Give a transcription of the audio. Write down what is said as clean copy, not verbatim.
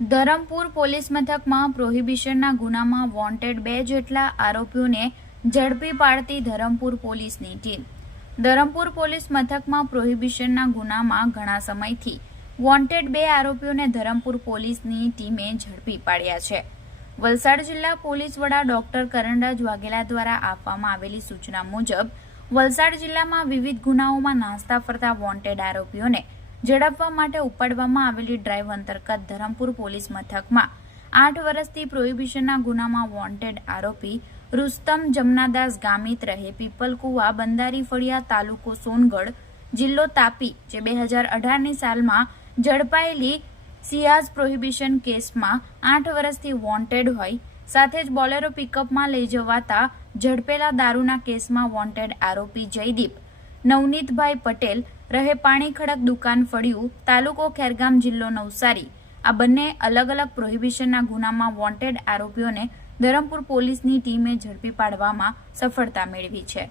Dharampur police મથકમાં પ્રોહિબિશનના ગુનામાં wanted 2 જેટલા આરોપીઓને ઝડપી પાડતી ધરમપુર પોલીસની ટીમ। ધરમપુર પોલીસ મથકમાં પ્રોહિબિશનના ગુનામાં ઘણા સમયથી વોન્ટેડ 2 આરોપીઓને ધરમપુર પોલીસની ટીમે ઝડપી પાડ્યા છે। વલસાડ જિલ્લા પોલીસ વડા ડોક્ટર કરણરાજ વાઘેલા દ્વારા આપવામાં આવેલી સૂચના મુજબ વલસાડ જિલ્લામાં વિવિધ ગુનાઓમાં નાસ્તા ફરતા વોન્ટેડ આરોપીઓને ઝડપવા માટે ઉપાડવામાં આવેલી ડ્રાઈવ અંતર્ગત ધરમપુર પોલીસ મથકમાં 8 વર્ષથી પ્રોહિબિશનના ગુનામાં વોન્ટેડ આરોપી રુસ્તમ જમનાદાસ ગામિત રહે પીપલકુવા બંદારી ફળિયા તાલુકો સોનગઢ જિલ્લો તાપી જે 2018ની સાલમાં ઝડપાયેલી સિયાઝ પ્રોહિબિશન કેસમાં 8 વર્ષથી વોન્ટેડ હોય સાથે જ બોલેરો પિકઅપમાં લઈ જવાતા ઝડપેલા દારૂના કેસમાં વોન્ટેડ આરોપી જયદીપ નવનીતભાઈ પટેલ રહે પાણી ખડક દુકાન ફળિયું તાલુકો ખેરગામ જિલ્લો નવસારી આ બંને અલગ અલગ પ્રોહિબિશનના ગુનામાં વોન્ટેડ આરોપીઓને ધરમપુર પોલીસની ટીમે ઝડપી પાડવામાં સફળતા મેળવી છે।